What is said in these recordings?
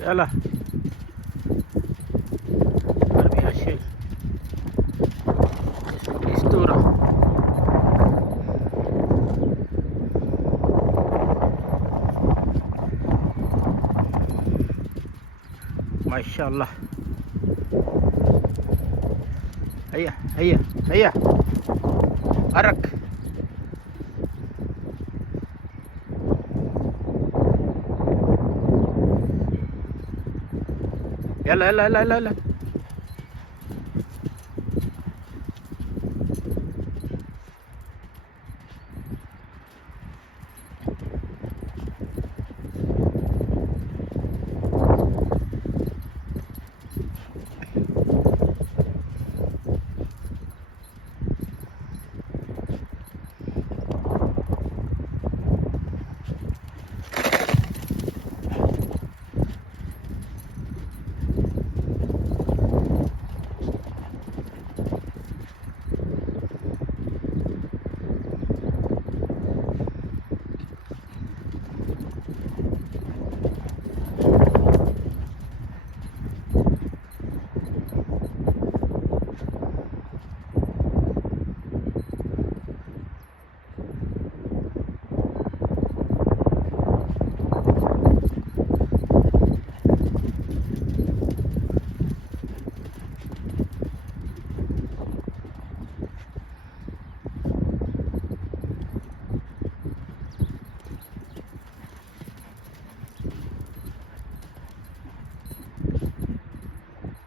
يلا ارمي هالشيء اسطورة. ما شاء الله. هيا هيا هيا حرك. يلا يلا يلا يلا يلا.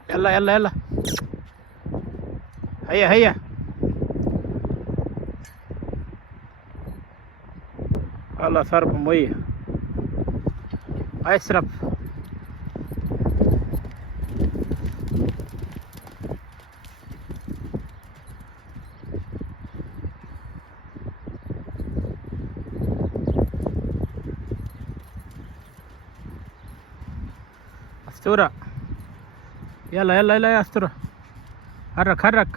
يلا يلا يلا هيا هيا. والله صار بمية اشرب. أسطورة. يلا يلا يلا يا أسطورة حرك حرك.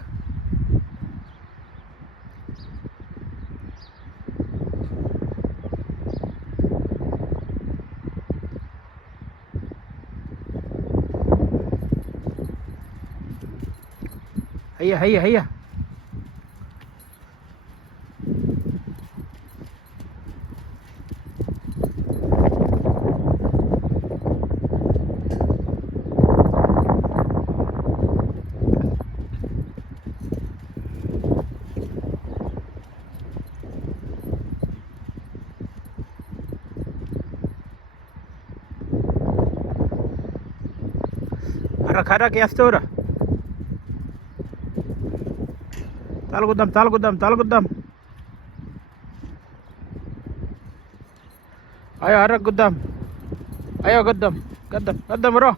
هيا هيا هيا. حرك حرك يا أسطورة. تعال قدام تعال قدام تعال قدام. ايوه حرك قدام. ايوه قدام قدام قدام روح.